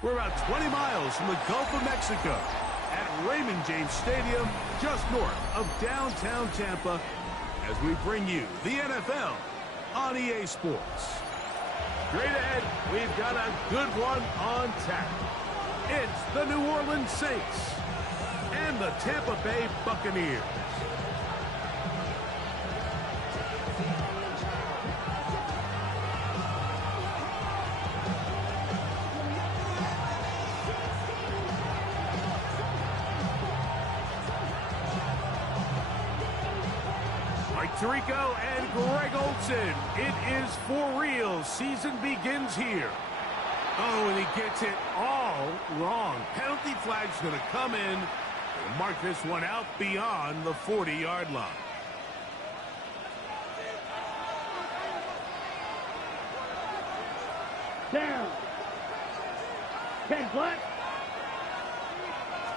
We're about 20 miles from the Gulf of Mexico at Raymond James Stadium, just north of downtown Tampa, as we bring you the NFL on EA Sports. Straight ahead, we've got a good one on tap. It's the New Orleans Saints and the Tampa Bay Buccaneers. Tirico and Greg Olsen. It is for real. Season begins here. Oh, and he gets it all wrong. Penalty flag's going to come in and mark this one out beyond the 40-yard line. Down. 10 black.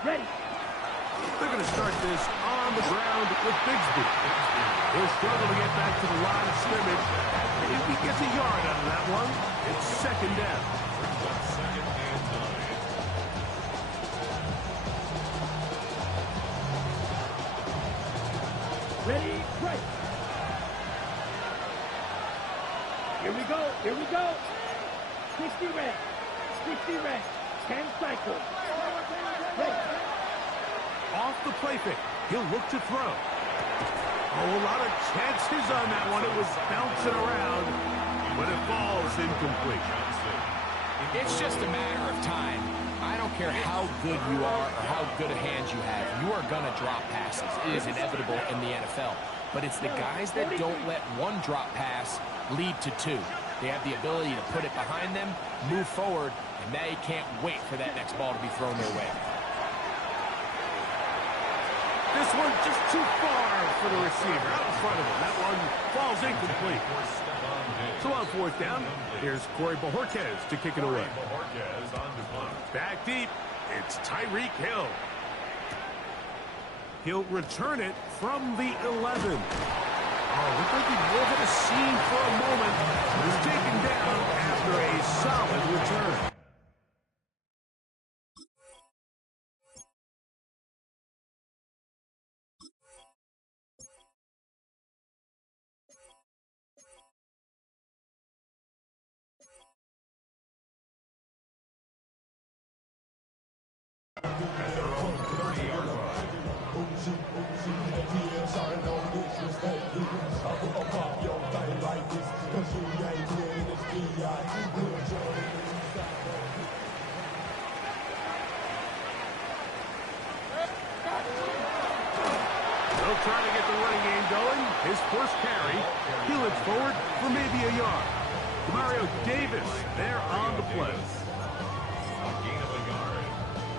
Ready. They're going to start this on the ground with Bigsby. He'll struggle to get back to the line of scrimmage. If he gets a yard out of that one, it's second down. Ready, right. Here we go, here we go. 60 red, 60 red, 10 cycles. Right. Off the play fake. He'll look to throw. Oh, a lot of chances on that one. It was bouncing around, but it falls incomplete. It's just a matter of time. I don't care how good you are or how good a hand you have. You are going to drop passes. It is inevitable in the NFL. But it's the guys that don't let one drop pass lead to two. They have the ability to put it behind them, move forward, and they can't wait for that next ball to be thrown their way. This one just too far for the receiver. Out in front of him. That one falls incomplete. So on fourth down, here's Corey Bojorquez to kick it away. Back deep, it's Tyreek Hill. He'll return it from the 11. Oh, looked like he was at a scene for a moment. He was taken down after a solid return. Trying to get the running game going. His first carry. He looks forward for maybe a yard. Mario Davis there on the play.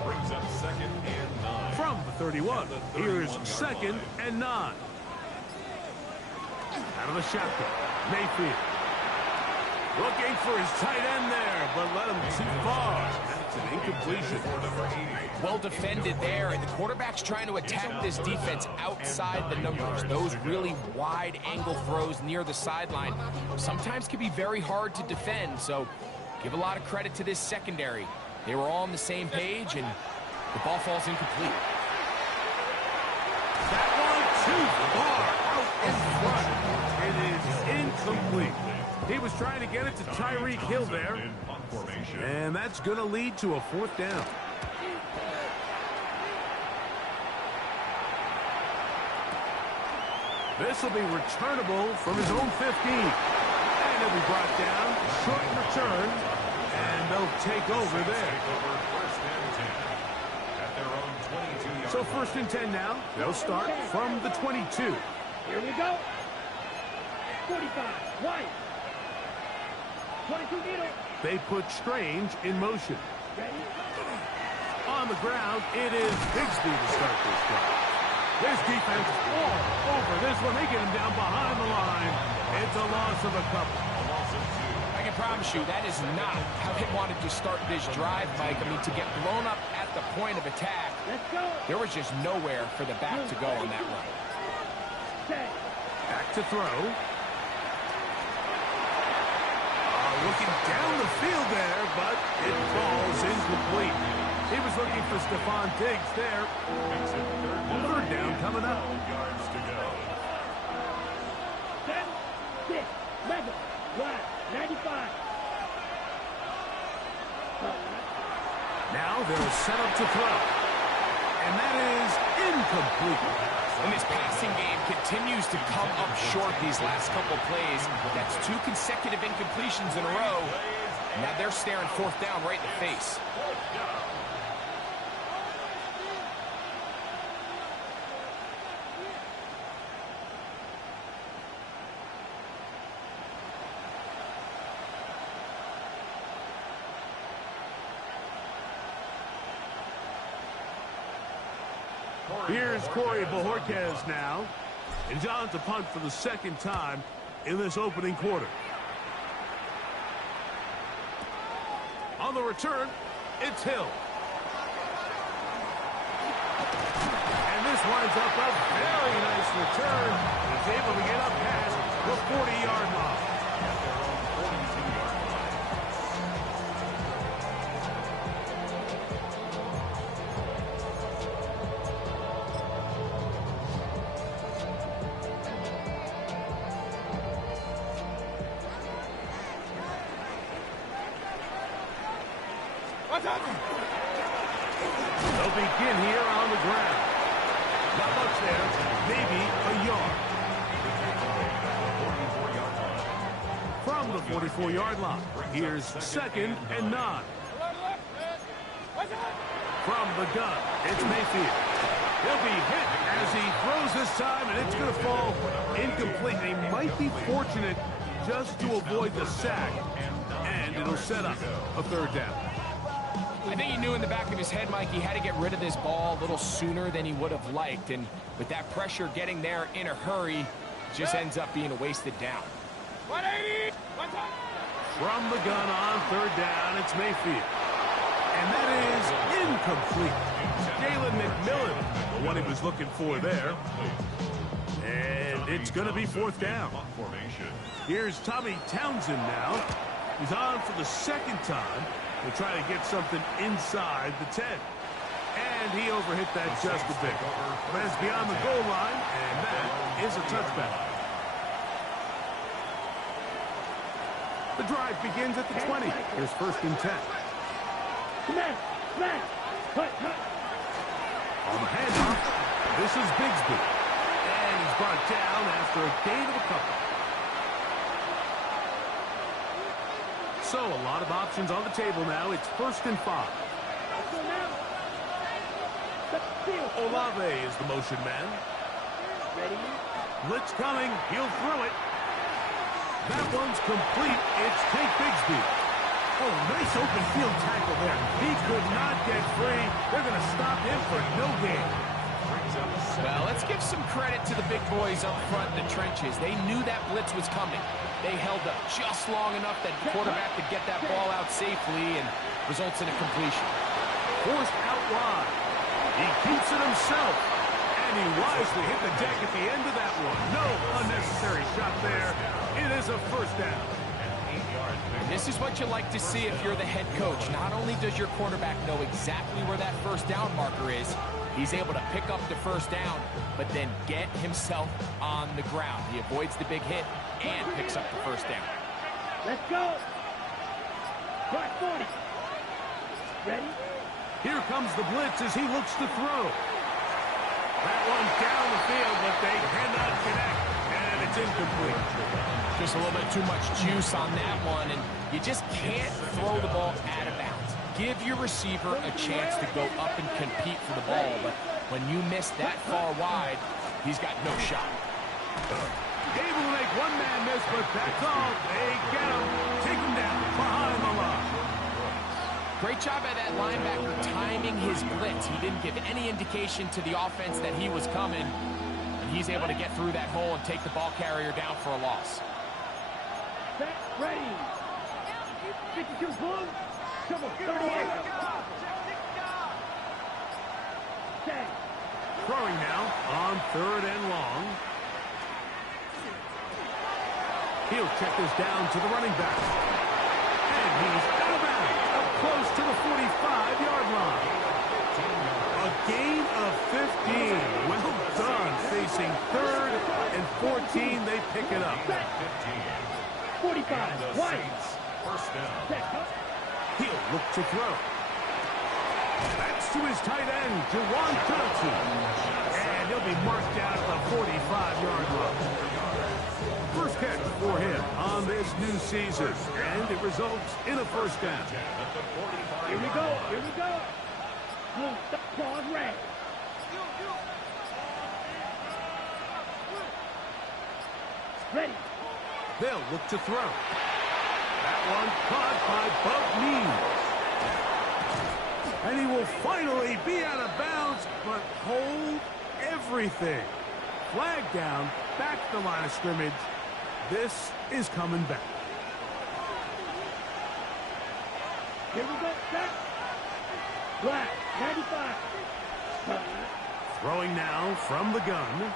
Brings up 2nd and 9. From the 31. Here's 2nd and 9. Out of the shotgun. Mayfield. Looking for his tight end there, but let him too far. That's an incompletion. Well defended there, and the quarterback's trying to attack this defense outside the numbers. Those really wide angle throws near the sideline sometimes can be very hard to defend, so give a lot of credit to this secondary. They were all on the same page, and the ball falls incomplete. That one too far out in front. It is incomplete. He was trying to get it to Tyreek Hill there, and that's going to lead to a fourth down. This will be returnable from his own 15. And it'll be brought down, short return, and they'll take over there. So 1st and 10 now. They'll start from the 22. Here we go. 45, wide. 22 middle. They put Strange in motion. Ready? On the ground, it is Bigsby to start this drive. This defense all over this one. They get him down behind the line. It's a loss of a couple. I can promise you that is not how they wanted to start this drive, Mike. I mean, to get blown up at the point of attack, Let's go. there was just nowhere for the back to go on that run. Set. Back to throw. A Looking down the field there, but it falls incomplete. He was looking for Stephon Diggs there. Third down coming up. 12 yards to go. 7, 6, level, wide, 95. Now they'll set up to throw. And that is incomplete. And this passing game continues to come up short these last couple plays. That's 2 consecutive incompletions in a row. Now they're staring fourth down right in the face. Here's Corey Bojorquez now. And John to punt for the second time in this opening quarter. On the return, it's Hill. And this winds up a very nice return. He's able to get up past the 40-yard line. They'll begin here on the ground. Not much there, maybe a yard. From the 44-yard line, here's 2nd and 9. From the gun, it's Mayfield. He'll be hit as he throws this time, and it's going to fall incomplete. They might be fortunate just to avoid the sack, and it'll set up a third down. I think he knew in the back of his head, Mike, he had to get rid of this ball a little sooner than he would have liked. And with that pressure getting there in a hurry, it just ends up being a wasted down. 180! From the gun on third down, it's Mayfield. And that is incomplete. Jalen McMillan, the one he was looking for there. And it's going to be fourth down. Here's Tommy Townsend now. He's on for the second time. We'll try to get something inside the 10. And he overhit that just a bit. But it's beyond the goal line, and that is a touchback. The drive begins at the 20. Here's 1st and 10. Smash! Smash! Hut! Hut! On the handoff, this is Bigsby. And he's brought down after a gain of a couple. So a lot of options on the table now. It's 1st and 5. Olave is the motion man. Ready? Blitz coming. He'll throw it. That one's complete. It's Tank Bigsby. Oh, nice open field tackle there. He could not get free. They're going to stop him for no gain. Well, let's give some credit to the big boys up front in the trenches. They knew that blitz was coming. They held up just long enough that the quarterback could get that ball out safely and results in a completion. Forced out wide. He keeps it himself. And he wisely hit the deck at the end of that one. No unnecessary shot there. It is a first down. And this is what you like to see if you're the head coach. Not only does your quarterback know exactly where that first down marker is, he's able to pick up the first down, but then get himself on the ground. He avoids the big hit and picks up the first down. Let's go! Clock 40. Ready? Here comes the blitz as he looks to throw. That one's down the field, but they cannot connect, and it's incomplete. Just a little bit too much juice on that one, and you just can't throw the ball out of bounds. Give your receiver a chance to go up and compete for the ball, but when you miss that far wide, he's got no shot. Able to make one man miss, but that's all. They get him. Take him down behind the line. Great job by that linebacker timing his blitz. He didn't give any indication to the offense that he was coming, and he's able to get through that hole and take the ball carrier down for a loss. Set, ready. 52 boom. Come on, 38. Okay. Throwing now on third and long. He'll check this down to the running back. 45-yard line. A gain of 15. Well done. Facing 3rd and 14, they pick it up. 45. One. First down. He'll look to throw. That's to his tight end, Jawan Johnson. And he'll be marked down at the 45-yard line. First catch for him on this new season. And it results in a first down. Here we go. Here we go. Pause red. Ready. They'll look to throw. That one caught by Bug Knee. And he will finally be out of bounds, but hold everything. Flag down, back to the line of scrimmage. This is coming back. Here we go. Back. Black. 95. Throwing now from the gun.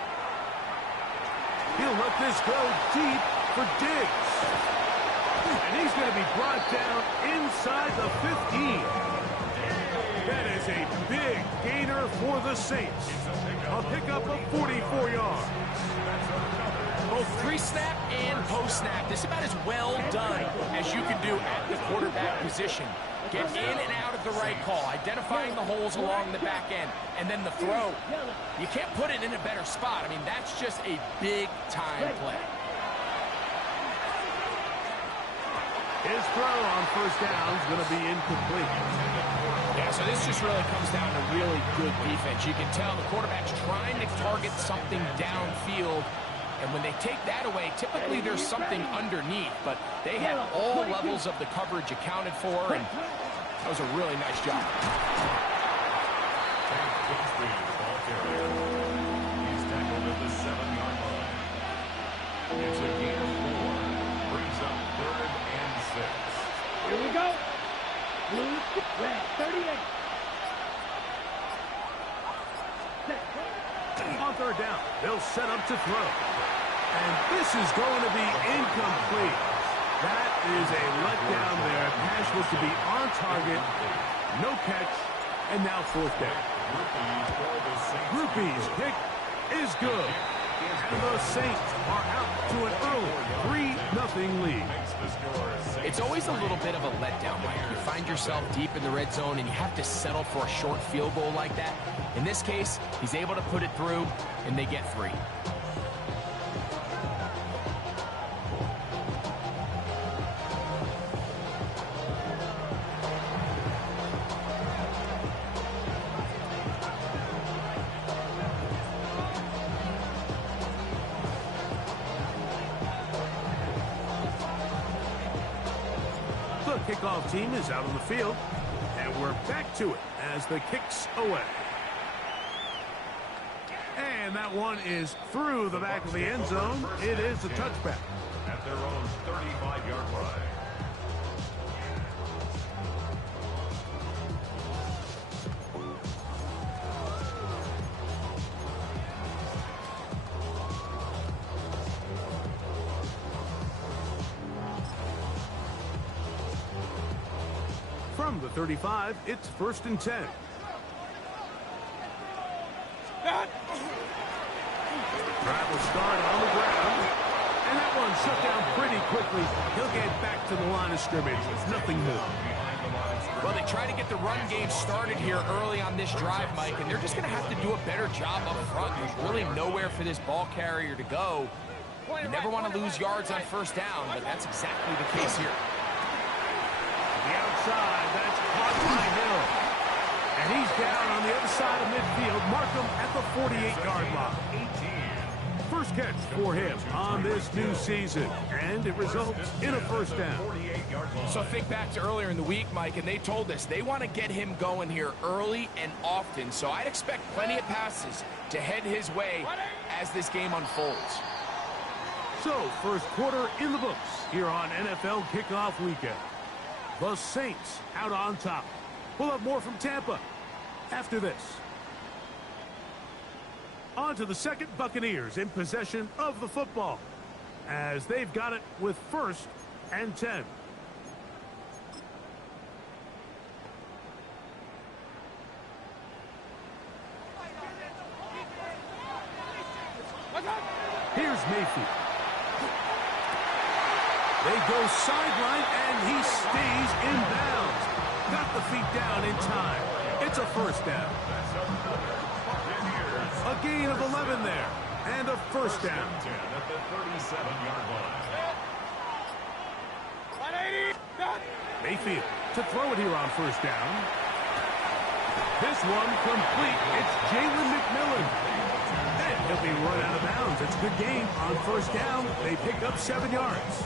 He'll let this go deep for Diggs. And he's going to be brought down inside the 15. That is a big gainer for the Saints. A pickup of 44 yards. Both pre-snap and post-snap, this is about as well done as you can do at the quarterback position. Get in and out at the right call, identifying the holes along the back end, and then the throw. You can't put it in a better spot. I mean, that's just a big-time play. His throw on first down is going to be incomplete. Yeah, so this just really comes down to really good defense. You can tell the quarterback's trying to target something downfield, and when they take that away, typically there's something underneath, but they had all levels of the coverage accounted for, and that was a really nice job. He's tackled at the 7-yard line. It's a gain of 4. Brings up 3rd and 6. Here we go. Blue, red, 38. On third down, they'll set up to throw. And this is going to be incomplete. That is a letdown there. Pass was to be on target. No catch. And now fourth down. Groupie's kick is good. And the Saints are out to an early 3-0 lead. It's always a little bit of a letdown, Mike. You find yourself deep in the red zone and you have to settle for a short field goal like that. In this case, he's able to put it through, and they get 3. The kickoff team is out on the field, and we're back to it as the kick's away. And that one is through the back of the end zone. It is a touchback. At their own 35-yard line. From the 35, it's 1st and 10. Drive will start on the ground. And that one shut down pretty quickly. He'll get back to the line of scrimmage. Nothing new. Well, they try to get the run game started here early on this drive, Mike, and they're just going to have to do a better job up front. There's really nowhere for this ball carrier to go. You never want to lose yards on first down, but that's exactly the case here. The outside, that's caught by Hill. And he's down on the other side of midfield. Mark him at the 48-yard line. First catch for him on this new season. And it results in a first down. So think back to earlier in the week, Mike, and they told us they want to get him going here early and often. So I'd expect plenty of passes to head his way as this game unfolds. So, first quarter in the books here on NFL Kickoff Weekend. The Saints out on top. We'll have more from Tampa after this. On to the second, Buccaneers in possession of the football as they've got it with 1st and 10. Here's Mayfield. They go sideline, and he stays in bounds. Got the feet down in time. It's a first down. A gain of 11 there. And a first down. At the 37-yard line. Mayfield to throw it here on first down. This one complete. It's Jalen McMillan. And he'll be run out of bounds. It's a good game on first down. They pick up 7 yards.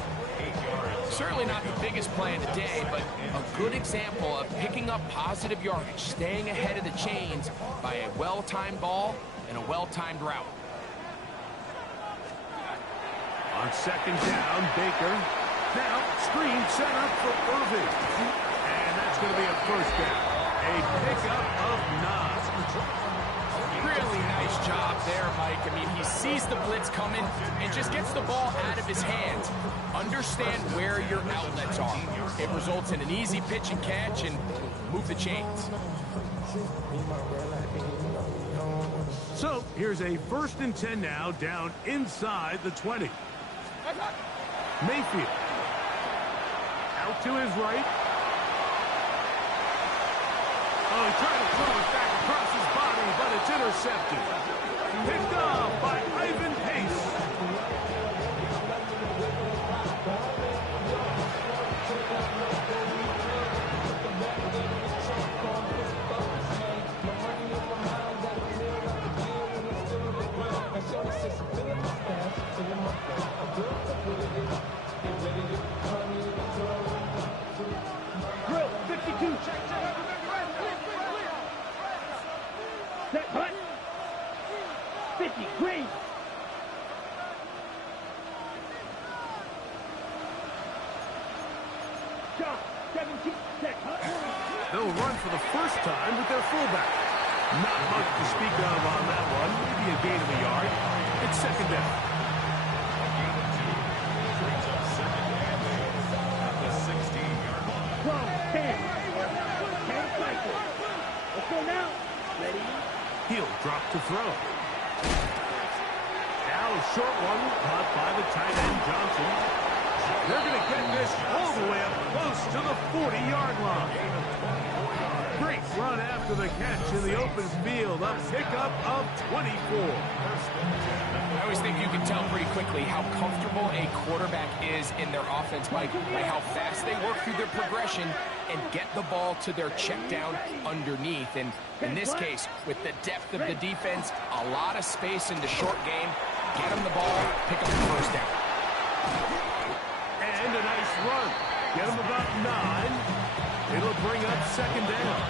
Certainly not the biggest play of the day, but a good example of picking up positive yardage, staying ahead of the chains by a well-timed ball and a well-timed route. On second down, Baker. Now, screen set up for Irving. And that's going to be a first down. A pickup of 9. Really nice job there, Mike. I mean, he sees the blitz coming and just gets the ball out of his hands. Understand where your outlets are. It results in an easy pitch and catch and move the chains. So, here's a 1st and 10 now, down inside the 20. Mayfield. Out to his right. Oh, he tried to throw it back across his body, but it's intercepted. Picked off by Ivan Pace. Drill, 52. Set, hut. 50, green. Shot, 17, set, hut. They'll run for the first time with their fullback. Not much to speak of on that one. Maybe a gain of a yard. It's second down. Brings up second and 8 at the 16-yard line. 12, 10. 10 cycle. Let's go now. Ready? He'll drop to throw. Now a short one caught by the tight end Johnson. They're going to get this all the way up close to the 40-yard line. Great run after the catch in the open field. A pickup of 24. I always think you can tell pretty quickly how comfortable a quarterback is in their offense, Mike, by how fast they work through their progression and get the ball to their check down underneath. And in this case, with the depth of the defense, a lot of space in the short game, get them the ball, pick up the first down. And a nice run. Get them about 9. It'll bring up second down.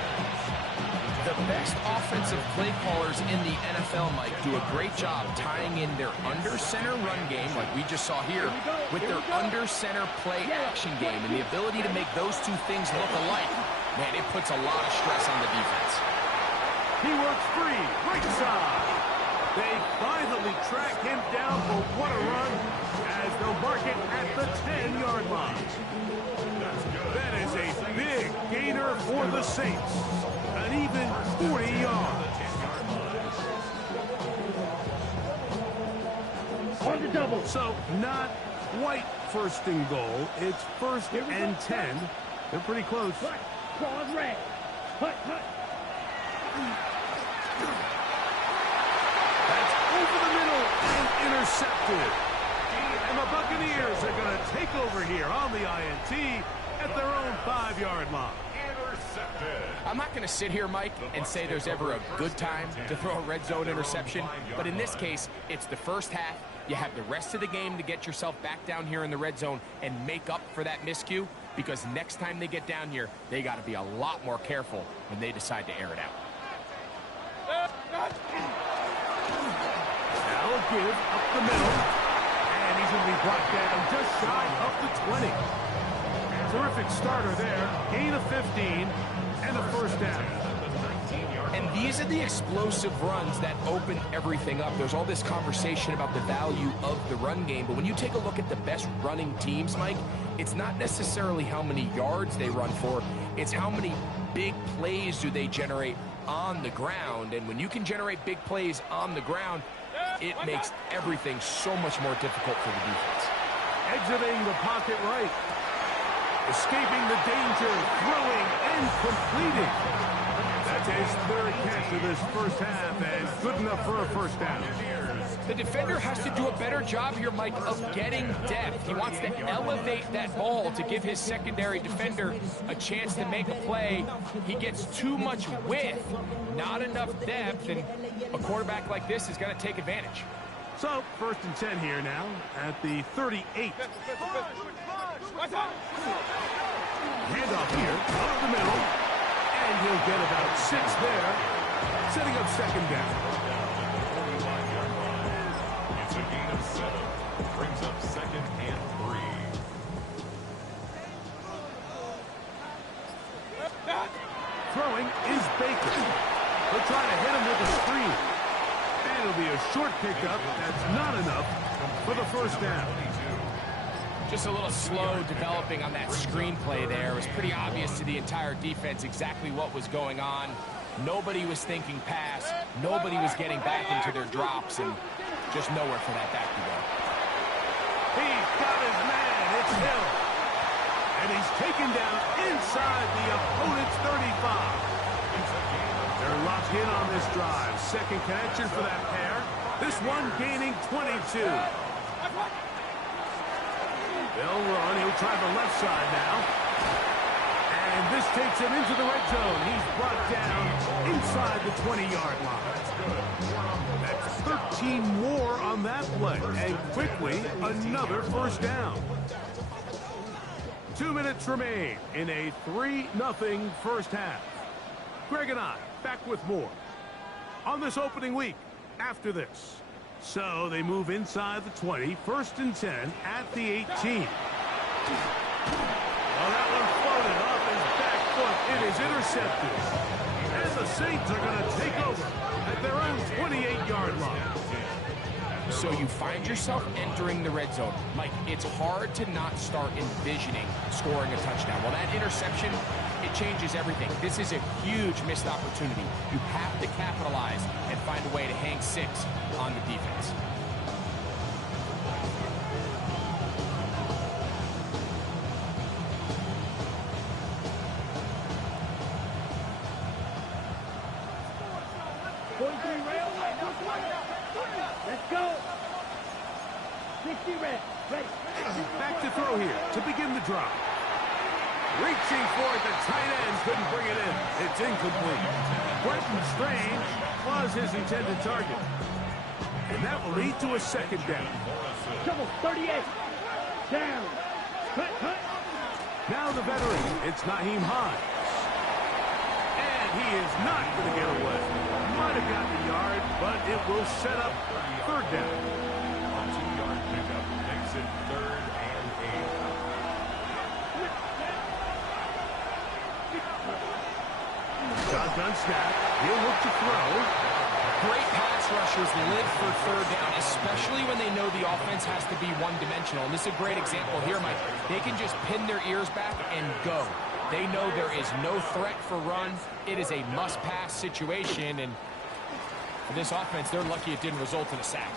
The best offensive play callers in the NFL, Mike, do a great job tying in their under-center run game, like we just saw here, with their under-center play action game. And the ability to make those two things look alike, man, it puts a lot of stress on the defense. He works free, right side. They finally track him down, but what a run as they'll mark it at the 10-yard line. That is a big gainer for the Saints. An even 40 yards. On the double. So not quite first and goal. It's 1st and 10. They're pretty close. Hut, claws red. Hut, hut. That's over the middle and intercepted. And the Buccaneers are going to take over here on the INT at their own 5-yard line. Intercepted. I'm not going to sit here, Mike, and say there's ever a good time to throw a red zone interception, but in this case, it's the first half. You have the rest of the game to get yourself back down here in the red zone and make up for that miscue, because next time they get down here, they got to be a lot more careful when they decide to air it out. Now a give up the middle. And he's going to be brought down just shy of the 20. Terrific starter there. Gain of 15 and a first down. And these are the explosive runs that open everything up. There's all this conversation about the value of the run game, but when you take a look at the best running teams, Mike, it's not necessarily how many yards they run for, it's how many big plays do they generate on the ground. And when you can generate big plays on the ground, it makes everything so much more difficult for the defense. Exiting the pocket right. Escaping the danger, throwing, and completing. That's his third catch of this first half, and good enough for a first down. The defender has to do a better job here, Mike, of getting depth. He wants to elevate that ball to give his secondary defender a chance to make a play. He gets too much width, not enough depth, and a quarterback like this is going to take advantage. So, 1st and 10 here now at the 38. Handoff here, up the middle, and he'll get about 6 there, setting up second down. It's a gain of 7. Brings up 2nd and 3. Throwing is Baker. They'll try to hit him with a screen. And it'll be a short pickup. That's not enough for the first down. Just a little slow developing on that screenplay there. It was pretty obvious to the entire defense exactly what was going on. Nobody was thinking pass. Nobody was getting back into their drops, and just nowhere for that back to go. He's got his man. It's Hill. And he's taken down inside the opponent's 35. They're locked in on this drive. Second connection for that pair. This one gaining 22. They'll run. He'll try the left side now. And this takes him into the red zone. He's brought down inside the 20-yard line. That's 13 more on that play. And quickly, another first down. 2 minutes remain in a 3-0 first half. Greg and I back with more on this opening week after this. So they move inside the 20, 1st and 10 at the 18. Well, that one floated off his back foot. It is intercepted. And the Saints are going to take over at their own 28-yard line. So you find yourself entering the red zone. Mike, it's hard to not start envisioning scoring a touchdown. Well, that interception, it changes everything. This is a huge missed opportunity. You have to capitalize and find a way to hang 6 on the defense. Let's go. 60 red. Ready. Back to throw here to begin the drive. Reaching for it, the tight end couldn't bring it in. It's incomplete. Quentin Strange was his intended target. And that will lead to a second down. Double 38. Down. Cut, cut. Now the veteran, it's Naheem Hines. And he is not going to get away. Might have gotten a yard, but it will set up third down. A 2-yard pickup makes it 3rd and 8. Shotgun snap. He'll look to throw. Great pass rushers live for third down, especially when they know the offense has to be one-dimensional. And this is a great example here, Mike. They can just pin their ears back and go. They know there is no threat for run. It is a must-pass situation, and for this offense, they're lucky it didn't result in a sack.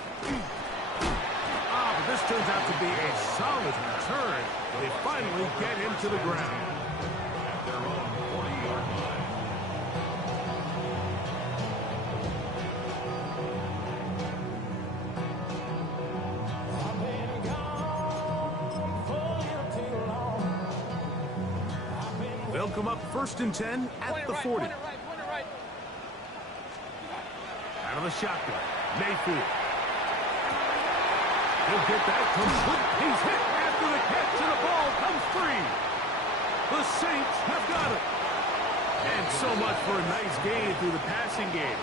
But this turns out to be a solid return. They finally get him to the ground. At their own 40-yard line. They'll come up 1st and 10 at the 40. Out of the shotgun, Mayfield. He'll get that complete. He's hit after the catch, and the ball comes free. The Saints have got it. And so much for a nice gain through the passing game.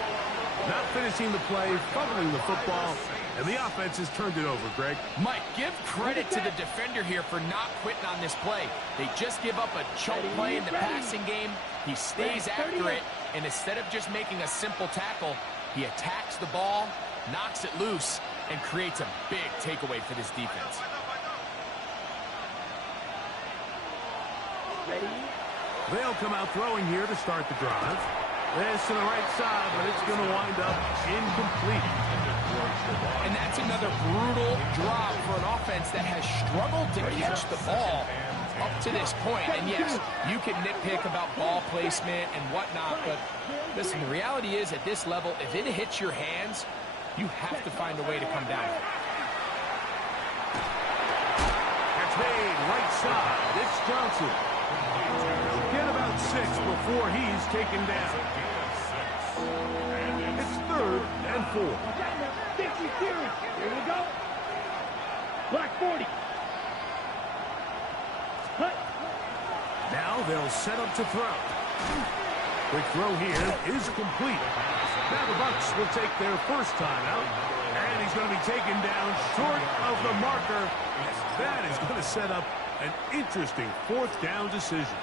Not finishing the play, fumbling the football, and the offense has turned it over, Greg. Mike, give credit to the defender here for not quitting on this play. They just give up a choke play in the passing game. He stays after it, and instead of just making a simple tackle, he attacks the ball, knocks it loose, and creates a big takeaway for this defense. Ready. They'll come out throwing here to start the drive. This to the right side, but it's going to wind up incomplete. And that's another brutal drop for an offense that has struggled to catch the ball up to this point. And yes, you can nitpick about ball placement and whatnot, but listen, the reality is at this level, if it hits your hands, you have to find a way to come down. That's made right side. It's Johnson. Get about 6 before he's taken down. It's 3rd and 4. Here we go. Black 40. Now they'll set up to throw. Quick throw here is complete. Now the Bucs will take their first time out. And he's going to be taken down short of the marker. That is going to set up an interesting 4th down decision.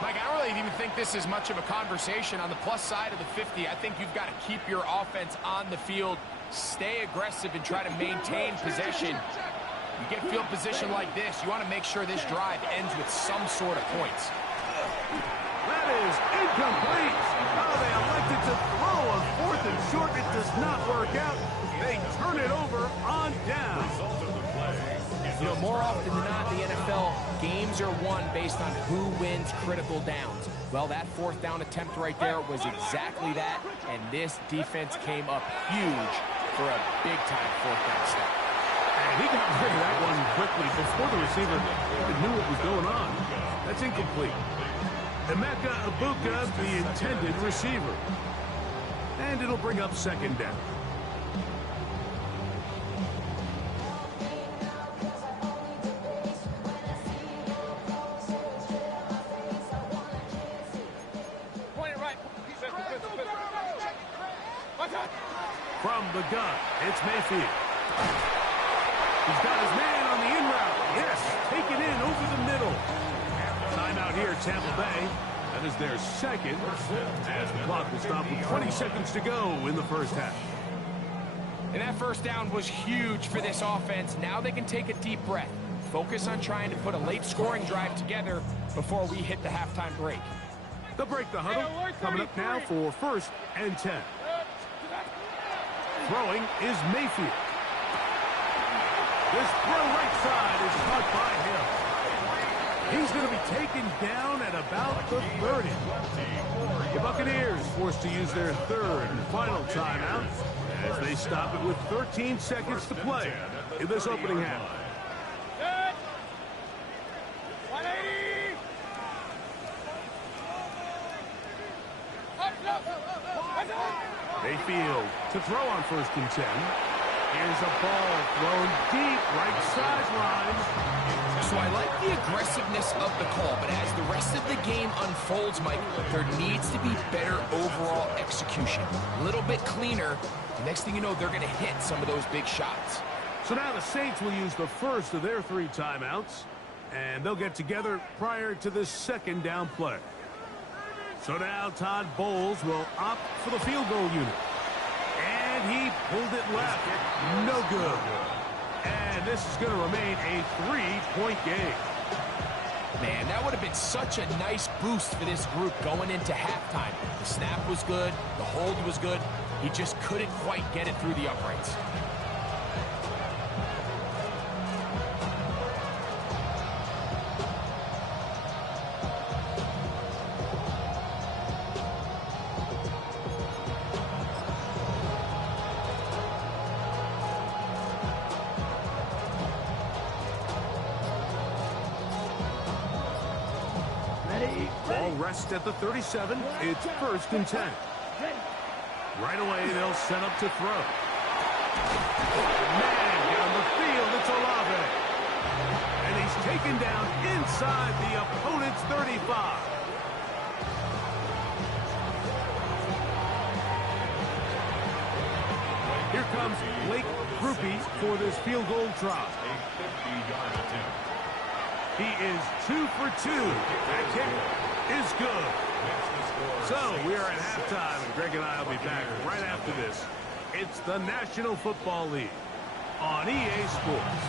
Mike, I don't really even think this is much of a conversation. On the plus side of the 50, I think you've got to keep your offense on the field, stay aggressive, and try to maintain possession. You get field position like this, you want to make sure this drive ends with some sort of points. That is incomplete. Oh, they elected to throw on 4th and short. It does not work out. They turn it over on down. You know, more often than not in the NFL, games are won based on who wins critical downs. Well, that 4th down attempt right there was exactly that, and this defense came up huge for a big-time 4th down stop. And he got rid of that one quickly before the receiver even knew what was going on. That's incomplete. Emeka Ibuka, the intended receiver. And it'll bring up 2nd down. From the gun, it's Mayfield. He's got his man on the in route. Yes, take it in over the middle. Timeout here, Tampa Bay. That is their 2nd. As the clock will stop with 20 seconds to go in the first half. And that 1st down was huge for this offense. Now they can take a deep breath. Focus on trying to put a late scoring drive together before we hit the halftime break. They'll break the huddle. Coming up now for 1st and 10. Throwing is Mayfield. This throw right side is caught by Hill. He's going to be taken down at about the 30. The Buccaneers forced to use their 3rd and final timeout as they stop it with 13 seconds to play in this opening half. Mayfield to throw on 1st and 10. Here's a ball thrown deep right sideline. So I like the aggressiveness of the call, but as the rest of the game unfolds, Mike, there needs to be better overall execution. A little bit cleaner. The next thing you know, they're going to hit some of those big shots. So now the Saints will use the first of their 3 timeouts, and they'll get together prior to this 2nd down play. So now Todd Bowles will opt for the field goal unit. And he pulled it left. No good. And this is going to remain a 3-point game. Man, that would have been such a nice boost for this group going into halftime. The snap was good. The hold was good. He just couldn't quite get it through the uprights. Ball rests at the 37. It's 1st and 10. Right away, they'll set up to throw. Man, down the field, it's Olave. And he's taken down inside the opponent's 35. Here comes Blake Grupe for this field goal try. A 50-yard attempt. He is 2 for 2. That kick is good. So we are at halftime, and Greg and I will be back right after this. It's the National Football League on EA Sports.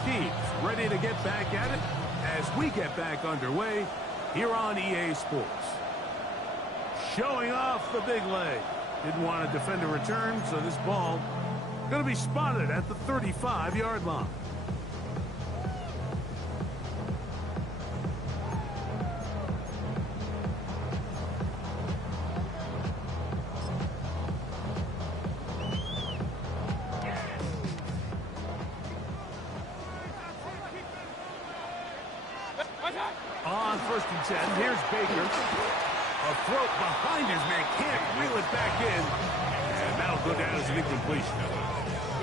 Both teams ready to get back at it as we get back underway here on EA Sports. Showing off the big leg. Didn't want to defend a return, so this ball going to be spotted at the 35-yard line. On 1st and 10, here's Baker. A throat behind his man, can't reel it back in. And that'll go down as an incompletion.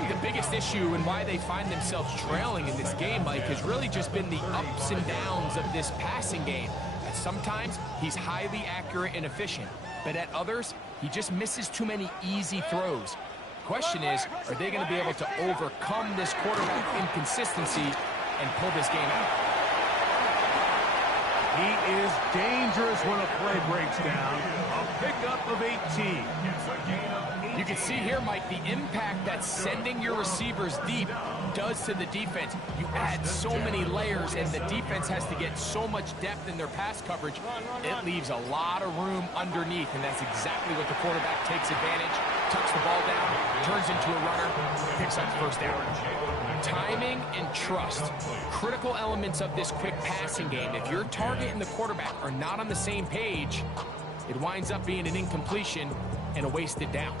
The biggest issue and why they find themselves trailing in this game, Mike, has really just been the ups and downs of this passing game. At sometimes, he's highly accurate and efficient, but at others, he just misses too many easy throws. Question is, are they going to be able to overcome this quarterback inconsistency and pull this game out? He is dangerous when a play breaks down. A pickup of 18. You can see here, Mike, the impact that sending your receivers deep does to the defense. You add so many layers, and the defense has to get so much depth in their pass coverage. It leaves a lot of room underneath, and that's exactly what the quarterback takes advantage. Tucks the ball down, turns into a runner, picks up first down. Timing and trust, critical elements of this quick passing game. If your target and the quarterback are not on the same page, it winds up being an incompletion and a wasted down.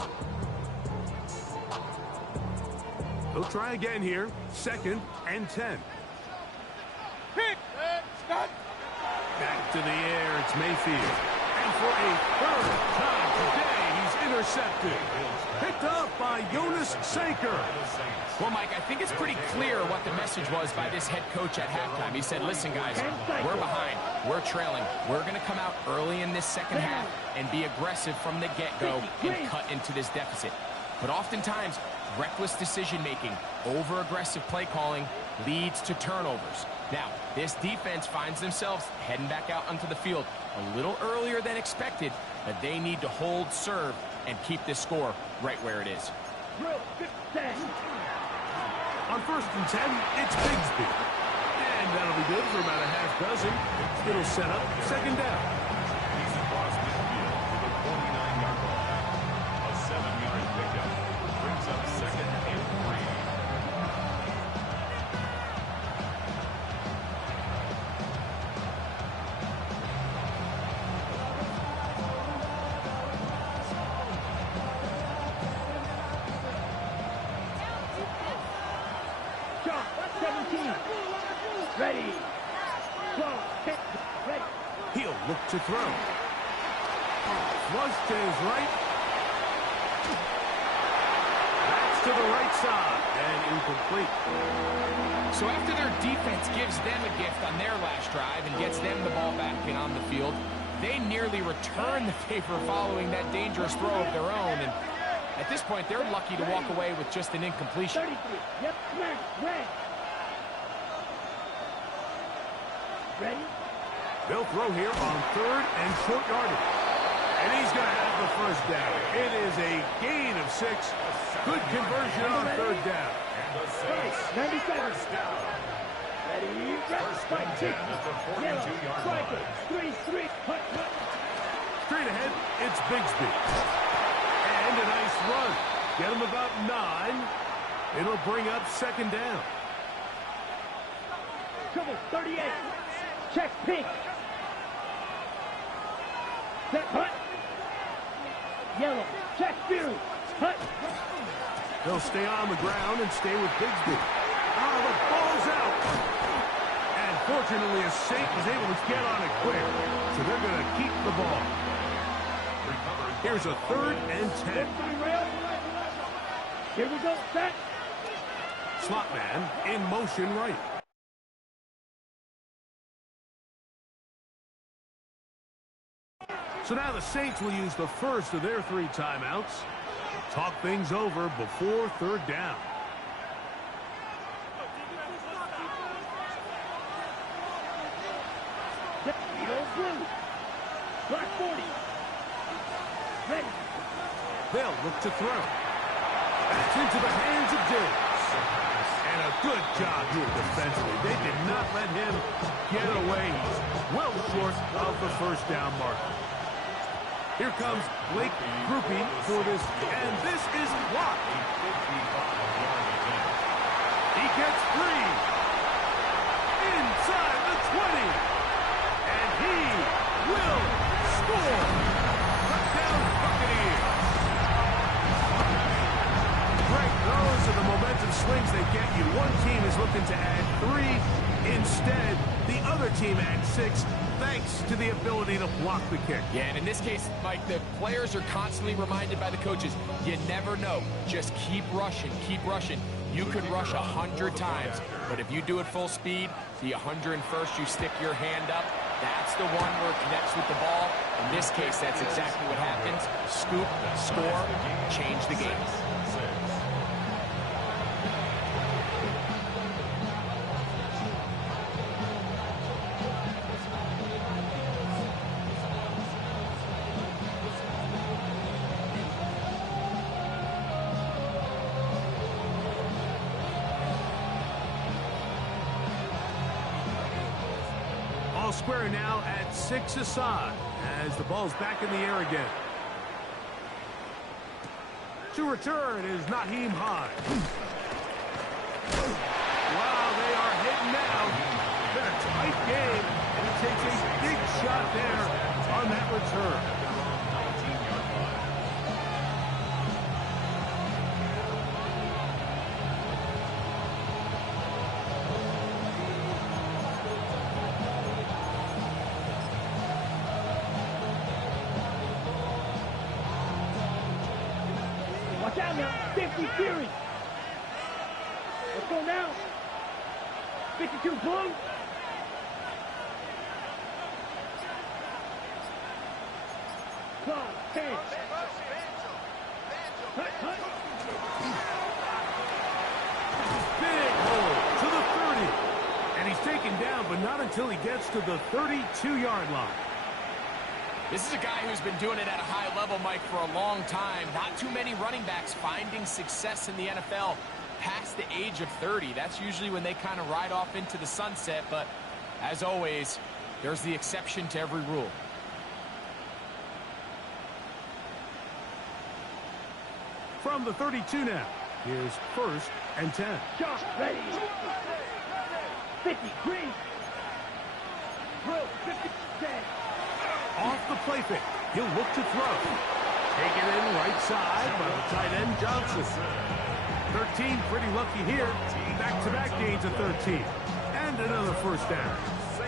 He'll try again here. 2nd and 10. Back to the air, it's Mayfield. And for a 3rd time today, he's intercepted. Picked up by Jonas Sanker. Well, Mike, I think it's pretty clear what the message was by this head coach at halftime. He said, listen, guys, we're behind. We're trailing. We're going to come out early in this second half and be aggressive from the get-go and cut into this deficit. But oftentimes, reckless decision-making, over-aggressive play calling leads to turnovers. Now, this defense finds themselves heading back out onto the field a little earlier than expected, but they need to hold serve and keep this score right where it is. On 1st and 10, it's Bigsby. And that'll be good for about a half dozen. It'll set up 2nd down. He's across midfield to the 49-yard line. A 7-yard pickup brings up 2nd and 3. Ready. Ready. He'll look to throw. Flush to his right. That's to the right side. And incomplete. So after their defense gives them a gift on their last drive and gets them the ball back and on the field, they nearly return the favor following that dangerous throw of their own. And at this point, they're lucky to walk away with just an incompletion. 33. Yep. Red. Ready? They'll throw here on 3rd and short yardage. And he's going to have the first down. It is a gain of 6. Good conversion on 3rd down. 97. Ready? First and 10 at the 42-yard line. 3. Hut. Straight ahead, it's Bigsby. And a nice run. Get him about 9. It'll bring up 2nd down. Trouble, 38. Check pink. Set hut. Yellow. Check Fury. Hut. They'll stay on the ground and stay with Bigsby. The ball's out. And fortunately, a Saint was able to get on it quick. So they're going to keep the ball. Here's a 3rd and 10. Here we go. Set. Slot man in motion right. So now the Saints will use the first of their 3 timeouts. Talk things over before 3rd down. Blue. Black 40. Ready. They'll look to throw. That's into the hands of Diggs. And And a good job here defensively. They did not let him get away. He's well short of the first down mark. Here comes Blake Groupie for this, and this is blocked. He gets free. Inside the 20. And he will score. Touchdown Buccaneers. Great throws and the momentum swings they get you. One team is looking to add 3. Instead, the other team adds 6. Thanks to the ability to block the kick. Yeah, and in this case, Mike, the players are constantly reminded by the coaches, you never know. Just keep rushing, keep rushing. You could rush 100 times, but if you do it full speed, the 101st, you stick your hand up, that's the one where it connects with the ball. In this case, that's exactly what happens. Scoop, score, change the game. Square now at 6 aside as the ball's back in the air again. To return is Naheem High. Wow, they are hitting now. Been a tight game, and he takes a big shot there on that return. Watch out now. 50 series. Let's go now. 52 blue. Clock 10. Cut. Big hole to the 30. And he's taken down, but not until he gets to the 32-yard line. This is a guy who's been doing it at a high level, Mike, for a long time. Not too many running backs finding success in the NFL past the age of 30. That's usually when they kind of ride off into the sunset, but as always, there's the exception to every rule. From the 32 now, here's 1st and 10. Shot ready. 50 green. Drill 50 10. Off the play fake. He'll look to throw. Taken in right side by the tight end Johnson. 13 pretty lucky here. Back-to-back gains of 13. And another first down. A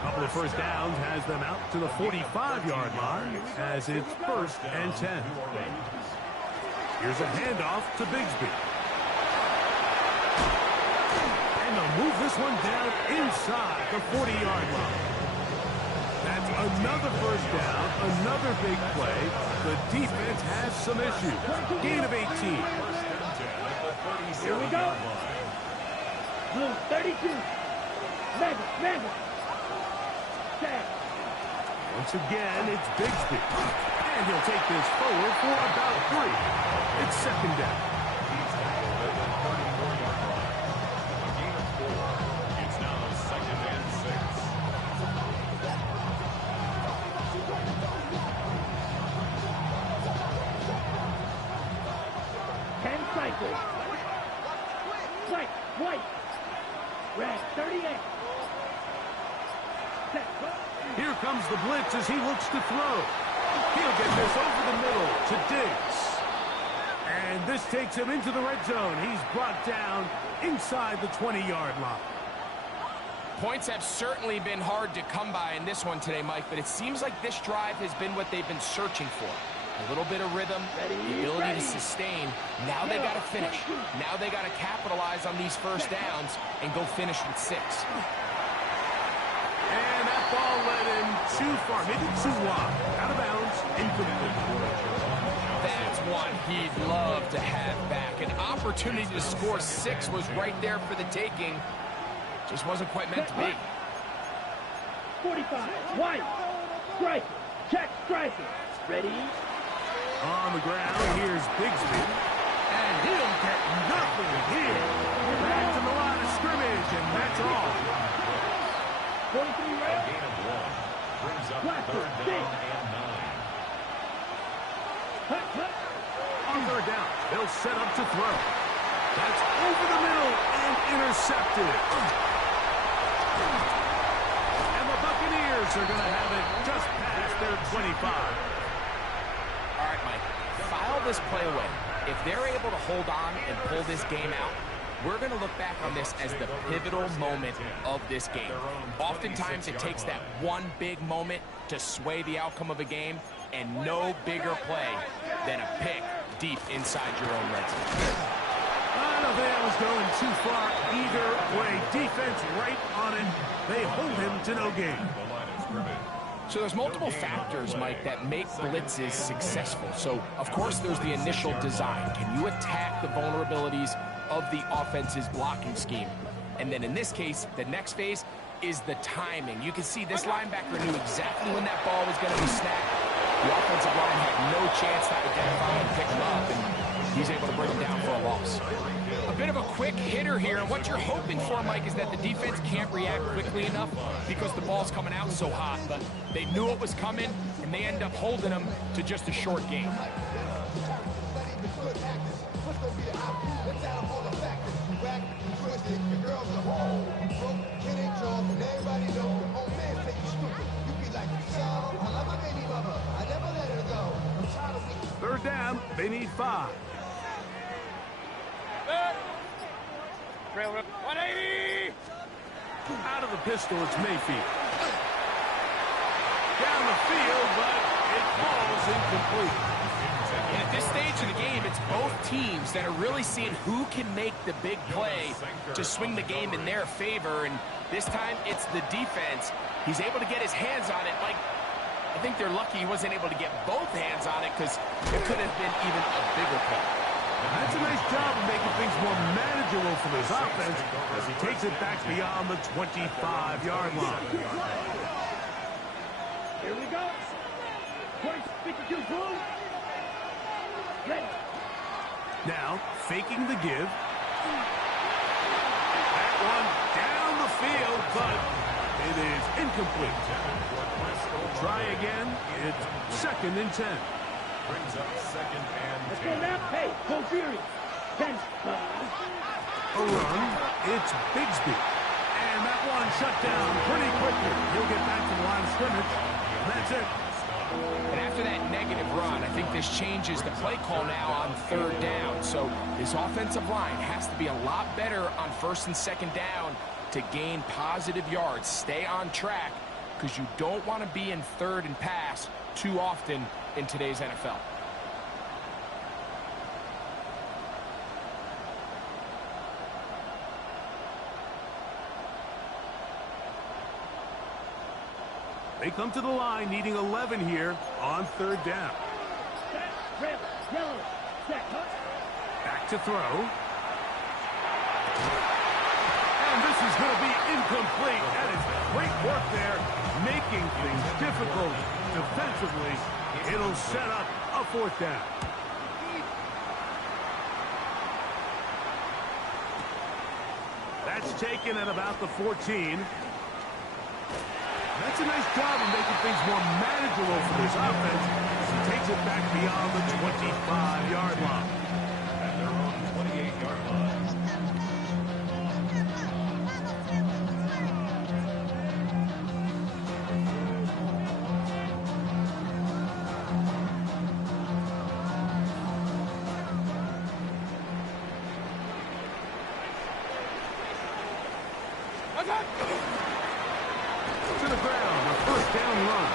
couple of first downs has them out to the 45-yard line as it's 1st and 10. Here's a handoff to Bigsby. And they'll move this one down inside the 40-yard line. That's another first down, another big play. The defense has some issues. Gain of 18. Here we go. Blue 32. Mega. Tag. Once again, it's Bigsby. And he'll take this forward for about 3. It's 2nd down. He's tackled at the 34-yard line. A gain of 4. It's now 2nd and 6. 10 cycles. White. Red 38. Set. Here comes the blitz as he looks to throw. He'll get this over the middle to Diggs. And this takes him into the red zone. He's brought down inside the 20-yard line. Points have certainly been hard to come by in this one today, Mike, but it seems like this drive has been what they've been searching for. A little bit of rhythm, the ability to sustain. Now they got to finish. Now they got to capitalize on these first downs and go finish with 6. And that ball led him too far, maybe too wide. Out of bounds, incomplete. That's one he'd love to have back. An opportunity to score 6 was right there for the taking. Just wasn't quite meant to be. 45. White. Strike. Check striker. Ready. On the ground, here's Bigsby. And he'll get nothing here. Back to the line of scrimmage, and that's all. 43 A red. gain of 1 brings up third down and 9. Cut, cut. On third down, they'll set up to throw. That's over the middle and intercepted. And the Buccaneers are going to have it just past their 25. All right, Mike, file this play away. If they're able to hold on and pull this game out, we're going to look back on this as the pivotal moment of this game. Oftentimes, it takes that one big moment to sway the outcome of a game, and no bigger play than a pick deep inside your own red zone. I don't think that was going too far either way. Defense right on it. They hold him to no gain. The line of scrimmage. So there's multiple factors, Mike, that make blitzes successful. So, of course, there's the initial design. Can you attack the vulnerabilities of the offense's blocking scheme? And then in this case, the next phase is the timing. You can see this linebacker knew exactly when that ball was going to be snapped. The offensive line had no chance to identify and pick him up, and he's able to bring him down for a loss. A bit of a quick hitter here. What you're hoping for, Mike, is that the defense can't react quickly enough because the ball's coming out so hot, but they knew it was coming, and they end up holding him to just a short game. Third down, they need 5. 180. Out of the pistol, it's Mayfield. Down the field, but it falls incomplete. And at this stage of the game, it's both teams that are really seeing who can make the big play to swing the game in their favor. And this time, it's the defense. He's able to get his hands on it. Like, I think they're lucky he wasn't able to get both hands on it because it could have been even a bigger play. That's a nice job of making things more manageable for this offense as he takes it back beyond the 25-yard line. Here we go. 52 blue. Ready. Now, faking the give. That one down the field, but it is incomplete. Try again. It's 2nd and 10. Brings up 2nd and Let's 10. go now. Hey, go Fury. 10. A run. It's Bigsby. And that one shut down pretty quickly. He'll get back to the line of scrimmage. And that's it. And after that negative run, I think this changes the play call now on third down. So this offensive line has to be a lot better on 1st and 2nd down to gain positive yards. Stay on track because you don't want to be in 3rd and pass too often in today's NFL. They come to the line needing 11 here on 3rd down. Set. Red. Yellow. Set. Huh? Back to throw. And this is going to be incomplete. That is great work there, making things difficult defensively. It'll set up a 4th down. That's taken at about the 14. That's a nice job of making things more manageable for this offense as he takes it back beyond the 25-yard line. At their own 28-yard line. To the ground, a 1st down run.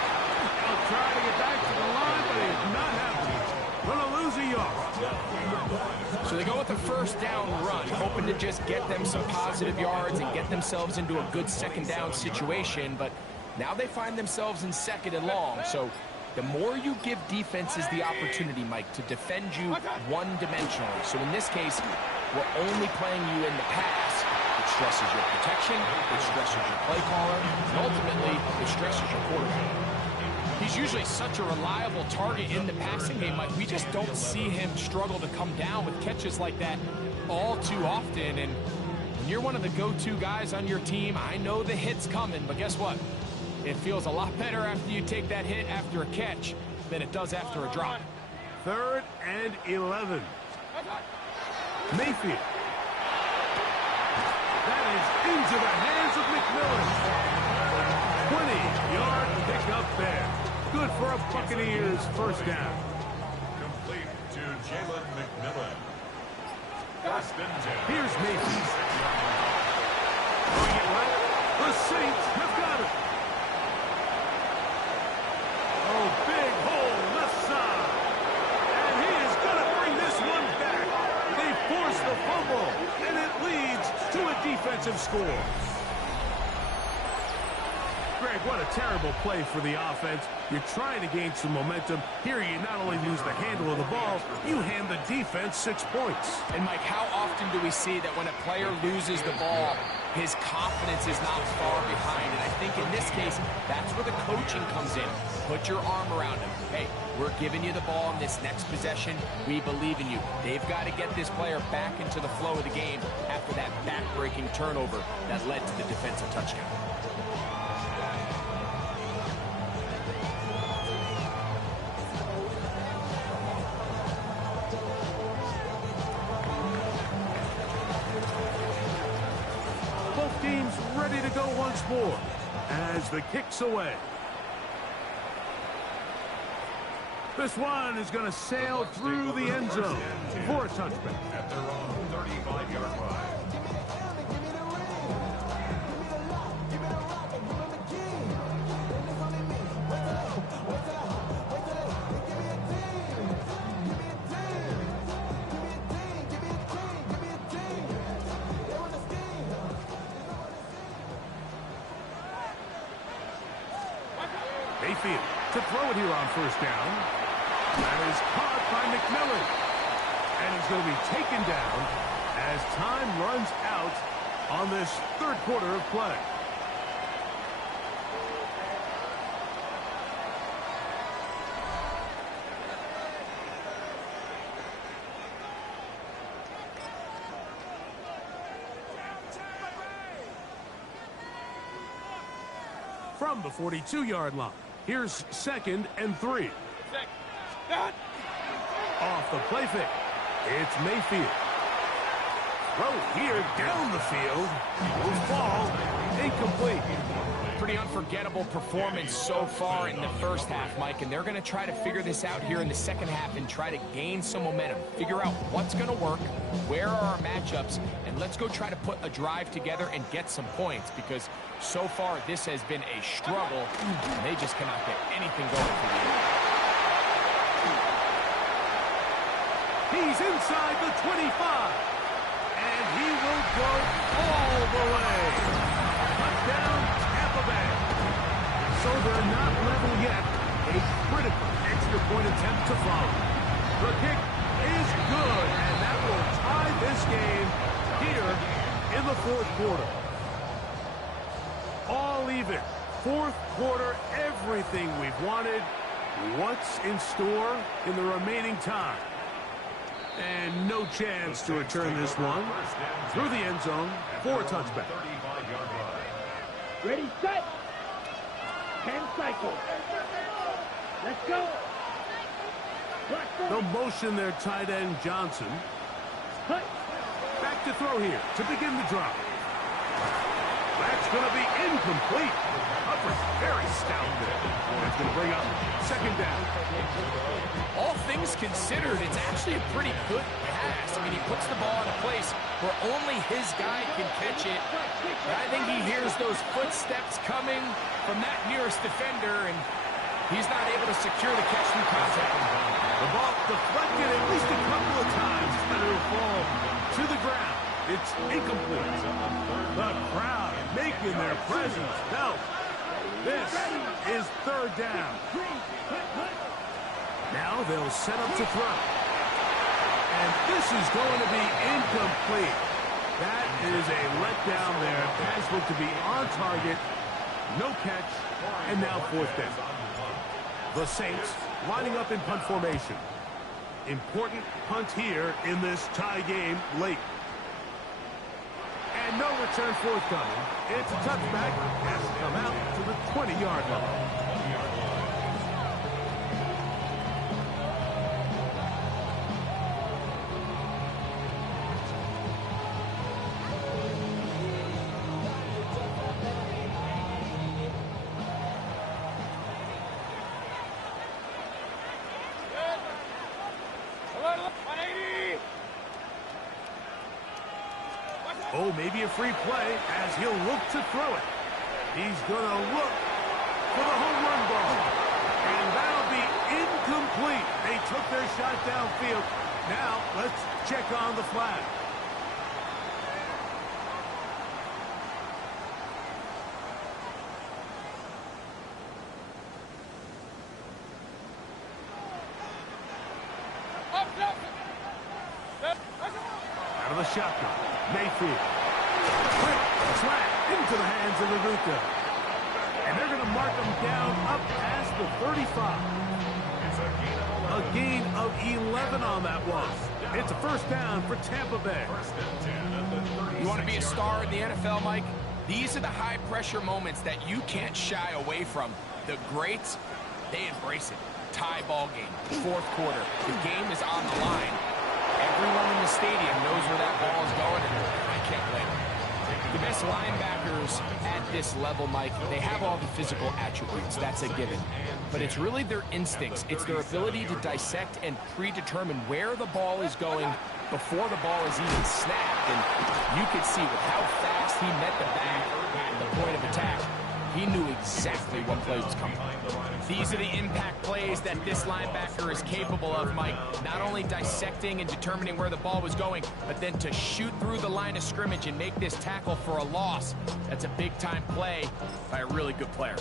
He'll try to get back to the line, but it's not happening. Going to lose a yard. So they go with the 1st down run, hoping to just get them some positive yards and get themselves into a good 2nd down situation. But now they find themselves in 2nd and long. So the more you give defenses the opportunity, Mike, to defend you one-dimensionally. So in this case, we're only playing you in the pass. It stresses your protection, it stresses your play caller, and ultimately, it stresses your quarterback. He's usually such a reliable target in the passing game, Mike. We just don't see him struggle to come down with catches like that all too often. And when you're one of the go-to guys on your team, I know the hit's coming, but guess what? It feels a lot better after you take that hit after a catch than it does after a drop. 3rd and 11. Mayfield. That is into the hands of McMillan. 20-yard pickup there. Good for a Buccaneers first down. Complete to Jalen McMillan. 1st and 10. Here's Mayfield. Throwing it right. The Saints have got it. Oh, big hole left side. And he is going to bring this one back. They force the fumble, and it leads to a defensive score. Greg, what a terrible play for the offense. You're trying to gain some momentum. Here you not only lose the handle of the ball, you hand the defense 6 points. And, Mike, how often do we see that when a player loses the ball, his confidence is not far behind? And I think in this case, that's where the coaching comes in. Put your arm around him. Hey, we're giving you the ball in this next possession. We believe in you. They've got to get this player back into the flow of the game after that back-breaking turnover that led to the defensive touchdown. Both teams ready to go once more as the kick's away. This one is going to sail through the end zone for a touchback. At their own 35-yard line. Mayfield to throw it here on first down. That is caught by McMillan. And he's going to be taken down as time runs out on this 3rd quarter of play. From the 42-yard line, here's 2nd and 3. Off the play fake, it's Mayfield. Throw here down the field. Loose ball, incomplete. Pretty unforgettable performance so far in the first half, Mike, and they're going to try to figure this out here in the second half and try to gain some momentum. Figure out what's going to work, where are our matchups, and let's go try to put a drive together and get some points, because so far this has been a struggle, and they just cannot get anything going for the year. He's inside the 25, and he will go all the way. Touchdown, Tampa Bay. So they're not level yet. A critical extra point attempt to follow. The kick is good, and that will tie this game here in the 4th quarter. All even. 4th quarter, everything we've wanted. What's in store in the remaining time? And no chance to return this one through the end zone for a touchback. Ready, set. 10 cycles. Let's go. They'll motion their tight end Johnson. Back to throw here to begin the drop. That's going to be incomplete. Coverage very stout there. That's going to bring up 2nd down. All things considered, it's actually a pretty good pass. I mean, he puts the ball in a place where only his guy can catch it. But I think he hears those footsteps coming from that nearest defender, and he's not able to secure the catch through contact. The ball deflected at least a couple of times, and it'll fall to the ground. It's incomplete. The crowd making their presence felt. This is 3rd down. Now they'll set up to throw. And this is going to be incomplete. That is a letdown there. Pass looked to be on target. No catch. And now 4th down. The Saints lining up in punt formation. Important punt here in this tie game late. And no return forthcoming. It's a touchback. Has to come out to the 20-yard line. Oh, maybe a free play as he'll look to throw it. He's going to look for the home run ball. And that'll be incomplete. They took their shot downfield. Now, let's check on the flag. Out of the shotgun. Mayfield. Quick slap into the hands of Aguka. And they're going to mark him down up past the 35. A gain of 11 on that one. It's a first down for Tampa Bay. You want to be a star in the NFL, Mike? These are the high-pressure moments that you can't shy away from. The greats, they embrace it. Tie ball game, fourth quarter. The game is on the line. Everyone in the stadium knows where that ball is going, and I can't blame them. The best linebackers at this level, Mike, they have all the physical attributes. That's a given. But it's really their instincts. It's their ability to dissect and predetermine where the ball is going before the ball is even snapped. And you could see with how fast he met the back at the point of attack, he knew exactly what play was coming. These are the impact plays that this linebacker is capable of, Mike. Not only dissecting and determining where the ball was going, but then to shoot through the line of scrimmage and make this tackle for a loss. That's a big-time play by a really good player.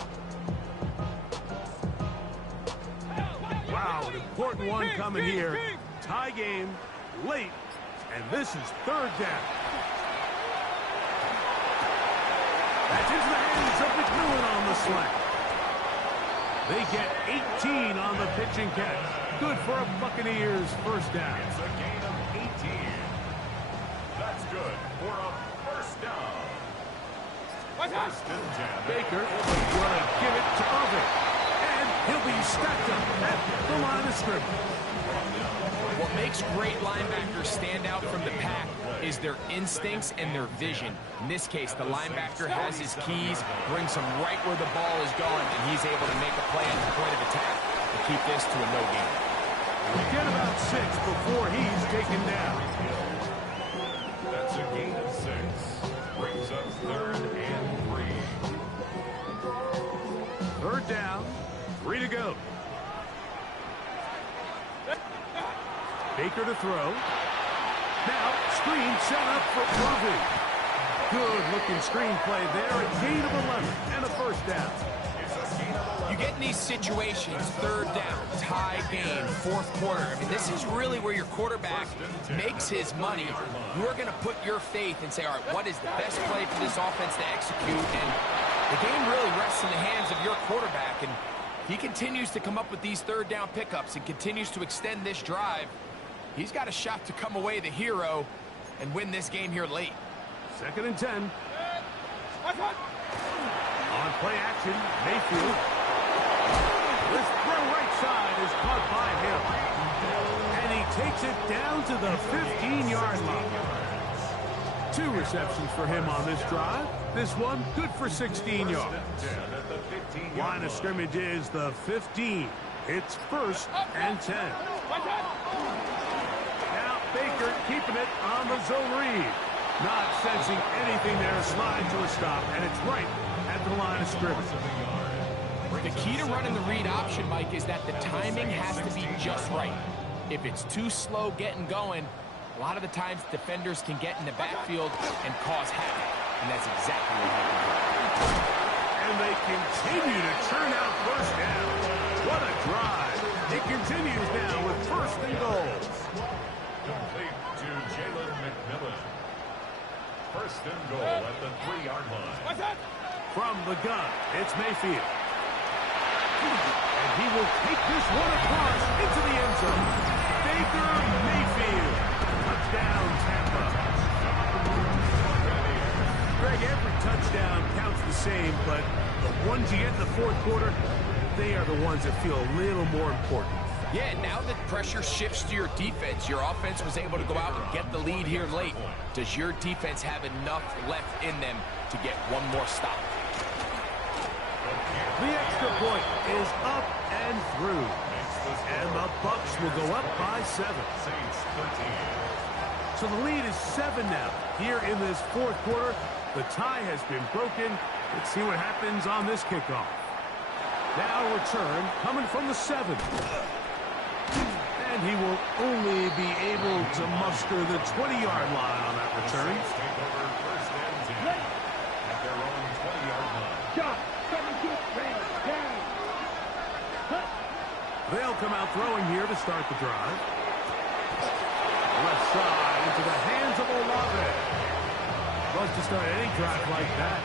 Wow, an important one coming here. Tie game, late, and this is third down. That's into the hands of McMillan on the slant. They get 18 on the pitch and catch. Good for a Buccaneers first down. It's a gain of 18. That's good for a first down. First and 10. Baker going to give it to Irving. And he'll be stacked up at the line of scrimmage. What makes great linebackers stand out from the pack is their instincts and their vision. In this case, the linebacker has his keys, brings him right where the ball is going, and he's able to make a play at the point of attack to keep this to a no gain. We get about 6 before he's taken down. That's a gain of 6. Brings up third and 3. Third down, 3 to go. Baker to throw. Now, screen set up for Irving. Good-looking screen play there. A gain of 11 and a first down. You get in these situations, third down, tie game, fourth quarter. I mean, this is really where your quarterback makes his money. You're going to put your faith and say, all right, what is the best play for this offense to execute? And the game really rests in the hands of your quarterback. And he continues to come up with these third down pickups and continues to extend this drive. He's got a shot to come away the hero and win this game here late. Second and 10. On play action, Mayfield. This throw right side is caught by him. And he takes it down to the 15-yard line. 2 receptions for him on this drive. This one good for 16 yards. Line of scrimmage is the 15. It's first and 10. Now Baker keeping it on the zone read. Not sensing anything there. Slide to a stop, and it's right at the line of scrimmage. The key to running the read option, Mike, is that the timing has to be just right. If it's too slow getting going, a lot of the times defenders can get in the backfield and cause havoc, and that's exactly what happened here. And they continue to churn out first down. What a drive. It continues now with first and goals. Complete to Jalen McMillan. First and goal at the 3-yard line. From the gun, it's Mayfield. And he will take this one across into the end zone. Baker Mayfield. Touchdown, Tampa. Greg, every touchdown counts the same, but the ones you get in the fourth quarter, they are the ones that feel a little more important. Yeah, now that pressure shifts to your defense, your offense was able to go out and get the lead here late. Does your defense have enough left in them to get one more stop? The extra point is up and through. And the Bucs will go up by 7. So the lead is 7 now. Here in this fourth quarter, the tie has been broken. Let's see what happens on this kickoff. Now return coming from the 7. And he will only be able to muster the 20-yard line on that return. They'll come out throwing here to start the drive. Left side into the hands of Olave. Loves to start any drive like that.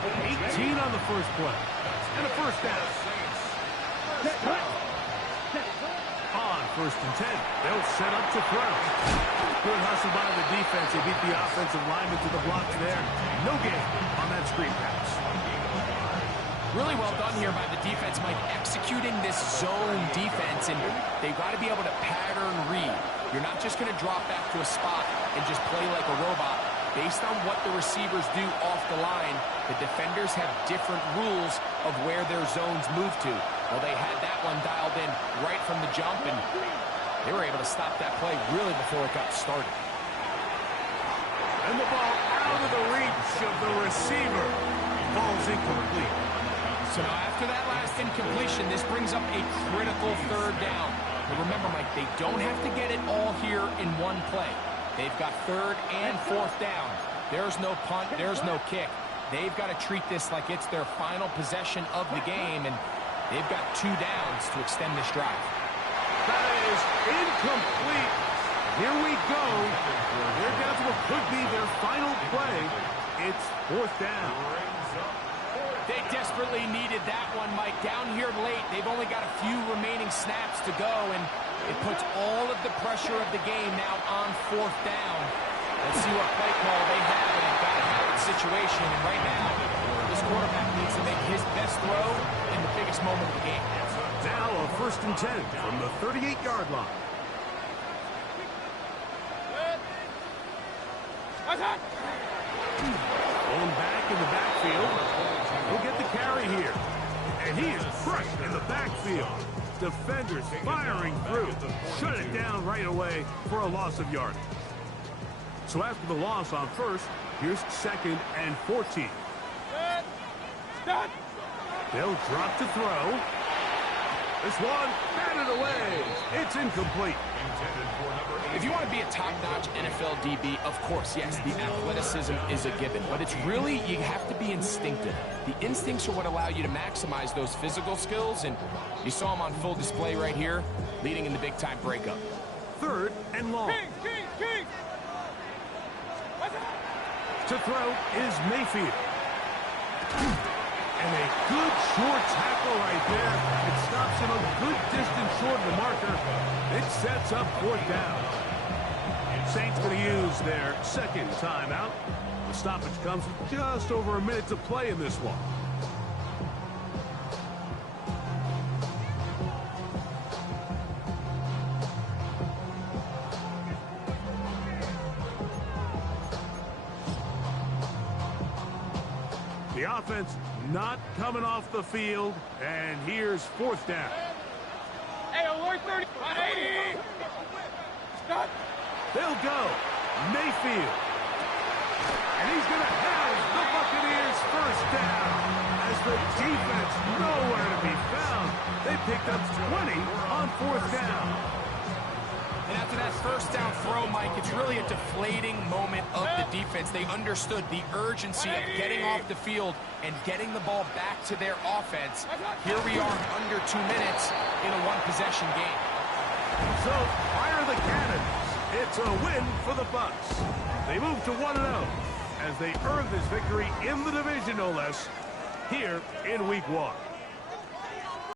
18 on the first play. And a first down. On first and 10, they'll set up to throw. Good hustle by the defense. They beat the offensive lineman to the blocks there. No gain on that screen pass. Really well done here by the defense, Mike, executing this zone defense, and they've got to be able to pattern read. You're not just going to drop back to a spot and just play like a robot. Based on what the receivers do off the line, the defenders have different rules of where their zones move to. Well, they had that one dialed in right from the jump, and they were able to stop that play really before it got started. And the ball out of the reach of the receiver. Ball's incomplete. So now after that last incompletion, this brings up a critical third down. But remember, Mike, they don't have to get it all here in one play. They've got third and fourth down. There's no punt, there's no kick. They've got to treat this like it's their final possession of the game, and they've got 2 downs to extend this drive. That is incomplete. Here we go. They're down to what could be their final play. It's fourth down. They desperately needed that one, Mike. Down here late, they've only got a few remaining snaps to go, and it puts all of the pressure of the game now on fourth down. Let's see what play call they have in a got-to-have-it situation. And right now, this quarterback needs to make his best throw in the biggest moment of the game. Now a first and 10 from the 38-yard line. Going back in the backfield. He'll get the carry here. And he is crushed in the backfield. Defenders firing through. Shut it down right away for a loss of yardage. So after the loss on first, here's second and 14. They'll drop to throw. This one batted away. It's incomplete. If you want to be a top-notch NFL DB, of course, yes, the athleticism is a given. But it's really, you have to be instinctive. The instincts are what allow you to maximize those physical skills, and you saw them on full display right here, leading in the big-time breakup. Third and long. To throw is Mayfield. And a good short tackle right there. It stops him a good distance short of the marker. It sets up fourth down. Saints going to use their second timeout. The stoppage comes with just over a minute to play in this one. The offense not coming off the field, and here's fourth down. Hey, alert 30, 180. Stop. They'll go. Mayfield. And he's going to have the Buccaneers first down as the defense nowhere to be found. They picked up 20 on fourth down. And after that first down throw, Mike, it's really a deflating moment of the defense. They understood the urgency of getting off the field and getting the ball back to their offense. Here we are under 2 minutes in a one-possession game. So, fire the cannons. It's a win for the Bucs. They move to 1-0 as they earn this victory in the division, no less, here in Week 1.